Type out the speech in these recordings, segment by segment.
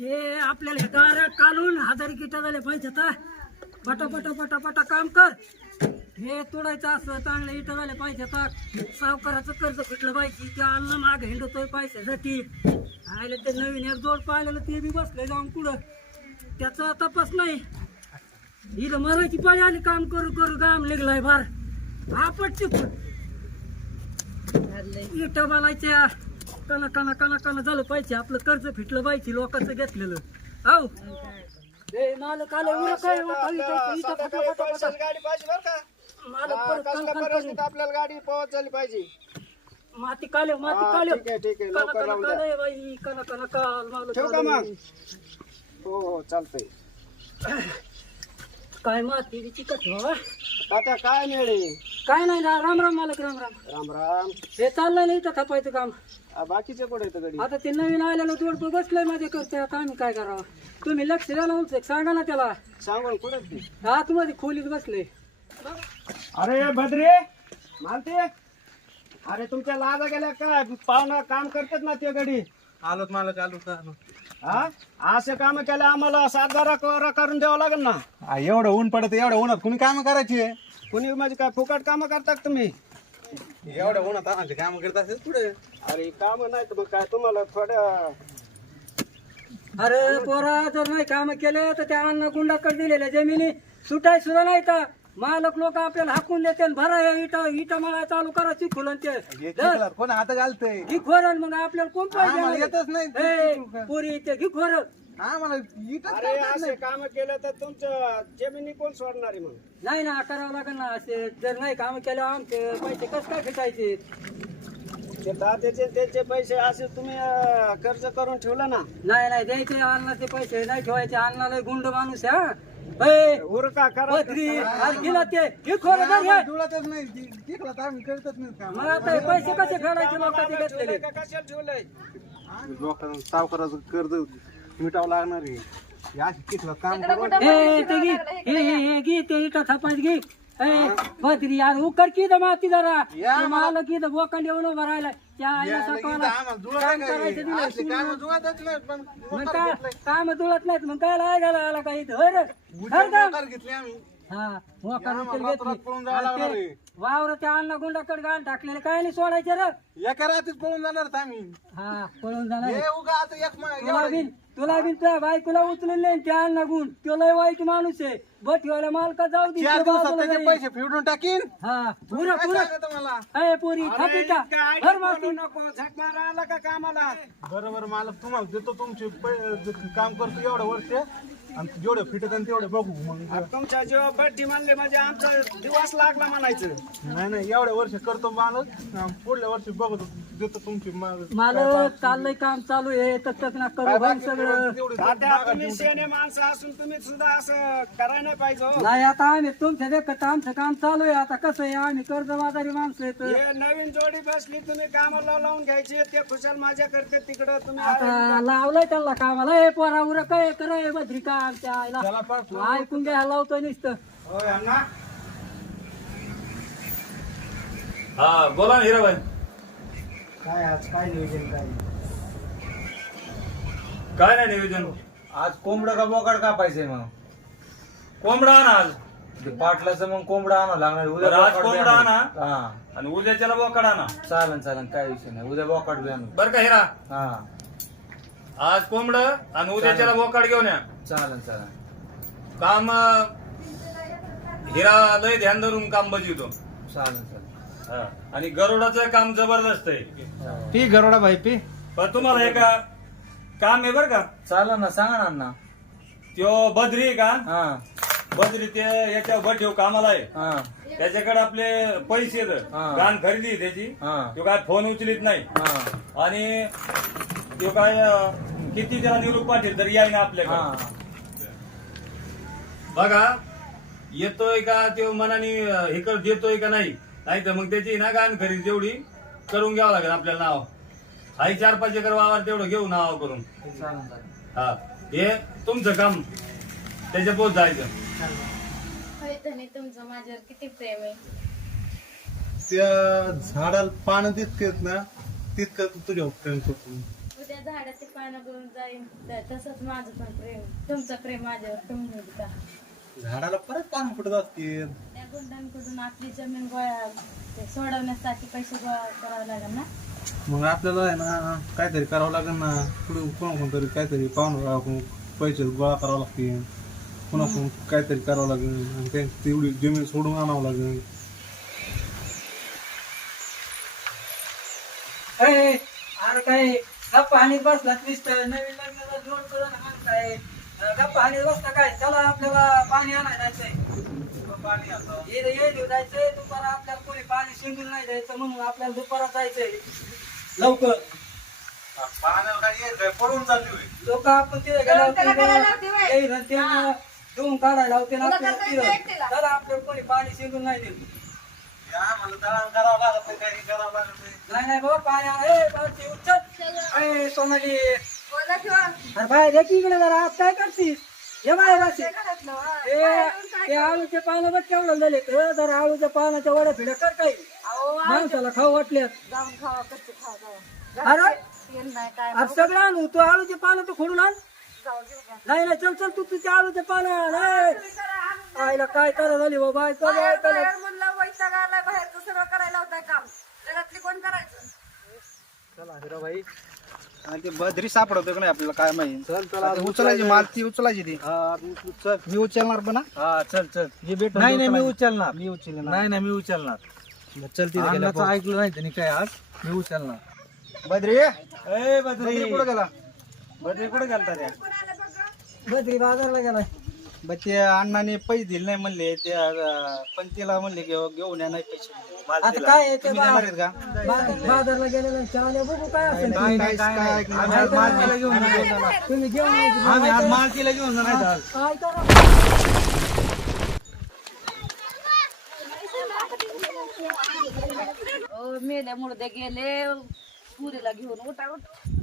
हे आपल्याला गाऱ्या काढून हजारी किटा झाले पाहिजे आता पटा पटा पटा पटा काम कर. हे तोडायचं असं चांगले इटा झाले पाहिजे आता. सावकाराचं कर्ज फिटलं पाहिजे. त्या अन्न माग हिंडतोय पैशासाठी. आयला ते नवीन एक जोड पाहिलेलं ते बी बसले जाऊन पुढं. त्याचा तपास नाही. हिला मरायची पाळी आली काम करू करू काम निघलाय फार आपट चिकून इटा बालायच्या कना कना कना कना झालं पाहिजे. आपलं कर्ज फिटलं पाहिजे लोकांचं घेतलेलं. हो मालक आले आपल्याला गाडी पवत झाली पाहिजे. माती काले माती काले ठीक आहे लवकर लावून द्या. बाई कना कना काल मालक ठेवू का मग? हो चालतंय. काय माती चिकट हो तात्या काय मिळे? काय नाही ना. राम राम मालक राम राम राम राम. हे चाललंय नाही तर थापायचं काम. बाकीचे कुठे येतं गडी? आता ते नवीन आलेलं जोडपं बसलंय माझे करते. आता आम्ही काय करावं? तुम्ही लक्ष द्या ना. सांगा ना त्याला. सांगून कुठे? आतमध्ये खोलीत बसले. अरे भद्रे मालते अरे तुमच्या लाजा गेल्या काय? पाहुणा काम करतात ना ते गडी. आलोत मला चालू हा असे काम केले आम्हाला 7,000 करून द्यावं लागेल ना. एवढं ऊन पडत एवढं उन्हात कुणी काम करायची कुणी म्हणजे काय फुकट काम करतात तुम्ही? एवढं उन्हात आणायचे काम करत असेल पुढे. अरे काम नाही तर मग काय तुम्हाला थोड्या. अरे पोरा जर नाही काम केले तर त्या अन्न गुंडाकडे दिलेल्या जमिनी सुटाय सुद्धा नाही का? मालक लोक आपल्याला हाकून देते. भरा इटा इटा मला चालू करायची खुलन ते कोण हात घालतंय घी खोरण. मग आपल्याला कोण आम्हाला येतच नाही. पाहिजे? पुरी ते घी खोर. आम्हाला अरे असे काम केलं तर तुमचं जमिनी कोण सोडणार आहे मग? नाही ना करावं लागेल ना. असे जर नाही काम केलं आमचे पैसे कसं काय फेटायचे? ते दात्याचे त्याचे पैसे असे तुम्ही कर्ज करून ठेवलं ना. नाही नाही द्यायचे. अन्नाचे पैसे नाही ठेवायचे. अन्नाला गुंड माणूस आहे हा. ए, उरका करा. पत्री, आज गेला ते घी खोर बघ हे. जुळतच नाही तिकडं तर आम्ही करतच नाही काम. मग आता हे पैसे कसे फेडायचे लोकांचे घेतलेले? का कशाला ठेवलंय? लोकांना सावकाराचं कर्ज मिटावं लागणार आहे. या तिथलं काम करून हे ते घे हे घे ते इटा थापायचं घे. ए बद्री यार उकर की माती जरा मालक की बोकांड येऊन उभा राहिला. त्या आईला सकाळला काम करायचं दिलं. मग काय काम जुळत नाहीत मग काय लागायला आला काही घेतले आम्ही. हा मोकार उचल घेतली. वावर त्या अन्न गुंडाकडे घाण टाकलेले काय नाही सोडायचे रे. एका रात्रीत पळून जाणार आम्ही. हा पळून जाणार. हे उगा आता तुला बिन तुझ्या बायकोला उचलून नाही त्या अन्न गुण. तो लय वाईट माणूस आहे. बठीवाला मालका जाऊ दे. 4 दिवसात त्याचे पैसे फेडून टाकीन. हा पुरा पुरा तुम्हाला ए पोरी थापिटा भर माती. नको झक मारा आला का कामाला? बरोबर मालक तुम्हाला देतो. तुमचे काम करतो एवढं वर्ष आणि जेवढे फिटत आणि तेवढे बघू मग. तुमच्या जेव्हा बड्डी मानले म्हणजे आमचा दिवस लागला म्हणायचं. नाही एवढे वर्ष करतो मालक. पुढल्या वर्षी बघतो देतो तुमची मालक चाललंय काम चालू आहे. तक ना करू बघ सगळं. तुम्ही शेणे माणसं असून तुम्ही सुद्धा असं करायला नाही पाहिजे हो. नाही आता आम्ही तुमच्या देखत आमचं काम चालू आहे. आता कसं आहे आम्ही कर्जबाजारी माणसं आहेत. हे नवीन जोडी बसली तुम्ही कामाला लावून घ्यायचे. ते खुशाल माझ्या करते तिकडं तुम्ही आता लावलंय त्याला कामाला. हे पोरा उर काय कराय बद्री का आमच्या आईला ऐकून घ्यायला लावतोय नुसतं. हा बोला ना हिराबाई. काय आज काय नियोजन काय? काय नाही नियोजन. आज कोंबडा का बोकाड कापायचंय मग कोंबडा आणा आज. ते पाटलाचं मग कोंबडा आणावं लागणार बरं, आज बोकाड बी कोंबडा आणू. आणा. हा आणि उद्याच्याला बोकड आणा. चालन काय विषय नाही. उद्या बोकाड बी आणू. बर का हिरा. हा आज कोंबड आणि उद्याच्याला बोकड घेऊन या. चालन काम हिरा लय ध्यान धरून काम बजिवतो. चालन आणि गरुडाचं काम जबरदस्त आहे. पी गरोडा भाई पी. पण तुम्हाला एक काम आहे बर का. चालन ना सांगा ना अण्णा. त्यो बद्री आहे का. हा बद्री ते याच्या बड्डीव कामाला आहे. हा त्याच्याकडे आपले पैसे हा. गाण खरेदी आहे त्याची. हा तो काय फोन उचलित नाही. हा आणि तो काय किती त्याला निरोप पाठेल तरी याय ना आपल्याकडे. हा बघा येतोय का तो मनाने हे कर देतोय का नाही. नाही तर मग त्याची ना गाण खरेदी जेवढी करून घ्यावं लागेल आपल्याला. नाव हाही 4-5 एकर वावर तेवढं घेऊ नाव करून. हा हे तुमचं काम त्याच्या पोच जायचं. होय धनी तुमचं माझ्यावर किती प्रेम आहे. त्या झाडाला पानं तितकेत ना तितकं तुझ्या प्रेम करतो. उद्या झाडाचे पानं करून जाईन तसंच माझं पण प्रेम तुमचं प्रेम माझ्यावर कमी होईल का? झाडाला परत पानं फुटत असतील. त्या गुंडांकडून आपली जमीन गोळा ते सोडवण्यासाठी पैसे गोळा करावे लागेल ना. मग आपल्याला आहे ना काहीतरी करावं लागेल ना. पुढे कोणाकोणतरी काहीतरी पाहुणं पैसे गोळा करावं लागतील. कोणाकडून काहीतरी करावं लागेल आणि ते तेवढी जमीन सोडून आणावं लागेल. अरे काय गप्पा हानीत बसला दिसतंय नवीन लग्नाचा जोड करून म्हणताय गप्पा हानीत बसता काय? चला आपल्याला पाणी आणायला जायचंय. येईल जायचंय दुपारा आपल्याला कोणी पाणी शिंदून नाही जायचं म्हणून आपल्याला दुपारा जायचंय लवकर. पडून चालली होय. लोक आपण तिथे धुवून काढायला होते ना आपल्याला आपल्याला कोणी पाणी शिंदून नाही देत. मला दळण करावं लागत नाही, काही करावं लागत नाही. नाही बाबा पाणी सोनाली अरे बाहेर ये की इकडे जरा आज काय करतीस? ये बाहेर असे ते आळूचे पानं बघ केवढं झाले जरा आळूच्या पानाच्या वड्या फिड्या कर काही माणसाला खाऊ वाटल्यात. अरे अरे सगळं आणू तू आळूचे पानं तू खोडून आण. नाही नाही चल चल तू तुझ्या आळूचे पानं आईला काय करा झाली बाबा चला हिराबाई आणि ते बद्री सापडवतो का नाही आपल्याला काय माहिती. चल उचलायची माल ती उचलायची ती. चल मी उचलणार पण हा चल चल. नाही नाही मी उचलणार. मी उचलणार. नाही नाही मी उचलणार. चल ती अन्नाचं ऐकलं नाही त्यांनी काय आज. मी उचलणार. बद्री ए बद्री कुठं गेला? बद्री कुठे गेलता रे? बद्री बाजारला गेलाय. बघ ते अण्णाने पैसे दिले नाही म्हणले ते पंतीला म्हणले घेऊन या नाही पैसे. आता काय आहे ते तुम्ही देणार आहेत का? बाजारला गेलेला चहाला बघू काय असेल काय काय काय आम्ही आज मालकीला घेऊन जाणार. तुम्ही घेऊन यायचं. आम्ही आज मालकीला घेऊन जाणार आज. काय करा मेल्या मुर्दे गेले पुरीला घेऊन उठा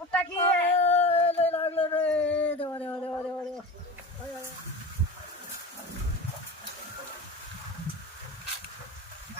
उठा की लय लागलं रे देवा देवा देवा देवा देवा.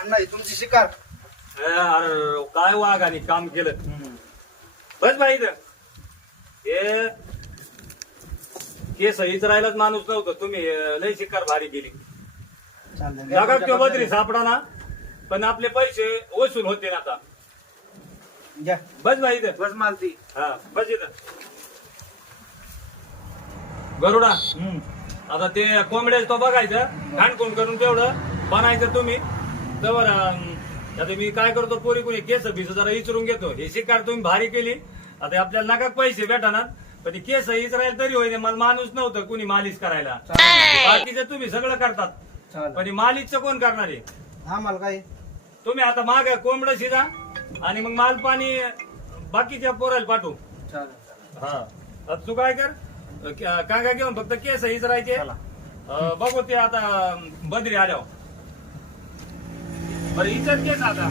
अण्णा ही तुमची शिकार. अरे काय वाघाने काम केलं बस भाई हे केस राहिलाच माणूस नव्हतं. तुम्ही लय शिकार भारी केली. जागा किंवा बद्री सापडा ना पण आपले पैसे वसूल होते ना आता. घ्या. बस भाई बस मालती. हा बस इथं गरुडा. आता ते कोंबड्याच तो बघायचं घाणकोण करून तेवढं बनायचं तुम्ही तर. आता मी काय करतो पोरी कोणी केस बिस जरा विचारून घेतो. हे शिकार तुम्ही भारी केली. आता आपल्याला नका पैसे भेटणार पण ते केस इचरायला तरी होईल. मला माणूस नव्हतं कुणी मालिश करायला. बाकीचं तुम्ही सगळं करतात पण मालिशचं कोण करणार आहे? हा मला काय तुम्ही आता माग कोंबड शिजा आणि मग माल पाणी बाकीच्या पोराला पाठवू. हा आता तू काय कर कांगा घेऊन फक्त केस इचरायचे. बघू ते आता बद्री आल्यावर बरं इचर केस आता.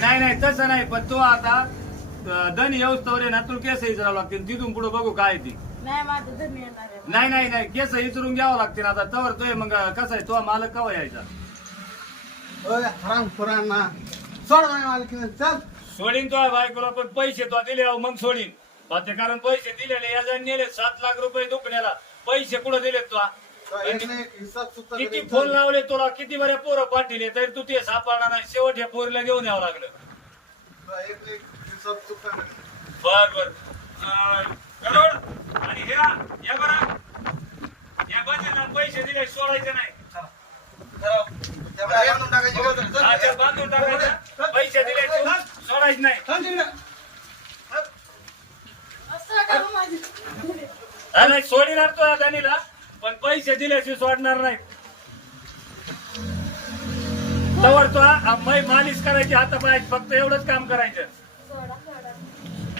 नाही नाही तसं नाही पण तो आता धन येऊस्तवर ना तू केस इचरावं लागतील. तिथून पुढे बघू काय ती. नाही माझं धन येणार आहे. नाही नाही नाही केस इचरून घ्यावं लागतील आता तवर तो मग कसं आहे तो मालक कवा यायचा. हराम खुरांना सोड नाही मालकी. चल सोडीन तो बायकोला पण पैसे तो दिले मग सोडीन. ते कारण पैसे दिलेले या जण नेले 7 लाख रुपये दुखण्याला. पैसे कुठं दिलेत तो? किती फोन लावले तुला किती बऱ्या पोरं पाठीले तरी तू ते सापडणार नाही. शेवट या पोरीला घेऊन यावं लागलं. बर बर गरुड आणि हे या बरं या बजेला पैसे दिले सोडायचे नाही. हा, ते बांधून टाकायचं. पैसे दिले सोडायचे नाही. नाही सोडणार तो धनीला पण पैसे दिल्याशिवाय सोडणार नाही. तवर तो मालिश करायची हातापाय फक्त एवढंच काम करायचं.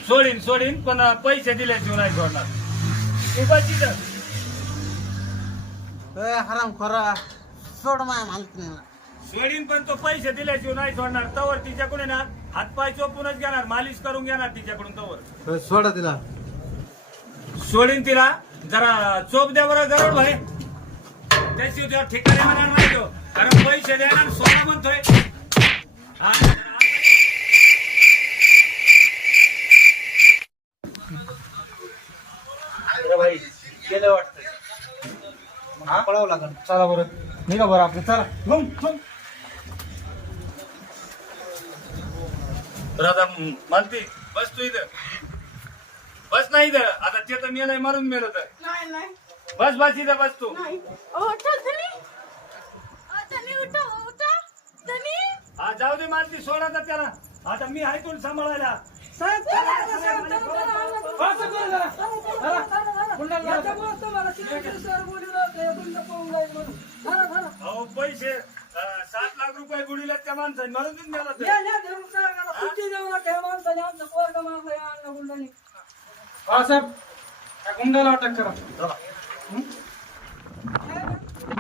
सोडीन सोडीन पण पैसे दिल्याशिवाय नाही सोडणार. तू बची हराम खोरा सोड माय मालकी. सोडीन पण तो पैसे दिल्याशिवाय नाही सोडणार. तवर तिच्याकडून ना हातपाय चोपूनच घेणार मालिश करून घेणार तिच्याकडून. तवर सोडा तिला. सोडीन तिला जरा चोप द्या बरं गरुड भाई. त्याची तेव्हा ठिकाणी म्हणणार नाही तो कारण पैसे द्यायला सोडा म्हणतोय. मेले वाटतं. मग पळावं लागेल. चला बरं निघा बरं आपलं चला. तर आता मालती बस तू इथं बस नाही इथं आता ते तर मेलंय मरून मेलं तर नाही नाही बस बस इथं बस तू नाही उठा धनी धनी उठा उठा धनी हा जाऊ दे मालती सोड आता त्याला आता मी आहे तुला सांभाळायला साहेब चला, चला, साहेब, चला, चला, आला. असं करू जरा. चला, चला, चला. गुंडाला याच्यामुळेच तुम्हाला शिक्षक सर बोलवलं होतं, हे गुंड पळून जाईल म्हणून. चला, चला. अहो पैसे 7 लाख रुपये बुडीला त्या माणसाने मरून देऊन गेला तर. या, या, धरून सांगा. सुट्टी देऊ नका या माणसाने, आमचं पोरगं मारलं या अण्णा गुंडाने. हा साहेब त्या गुंडाला अटक करा.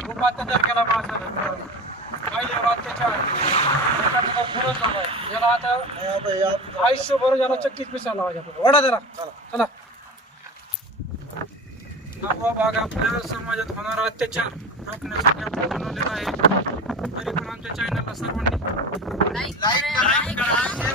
खूप अत्याचार केला माझा पहिल्यावर अत्याचार एखाद्याला पुरत झालाय. याला आता आयुष्यभर याला चक्कीत पिसायला लावायच्या. वडा जरा चला. हा भाग आपल्या समाजात होणारा अत्याचार रोखण्यासाठी आपण बनवलेला आहे. तरी पण आमच्या चॅनलला सर्वांनी लाईक करा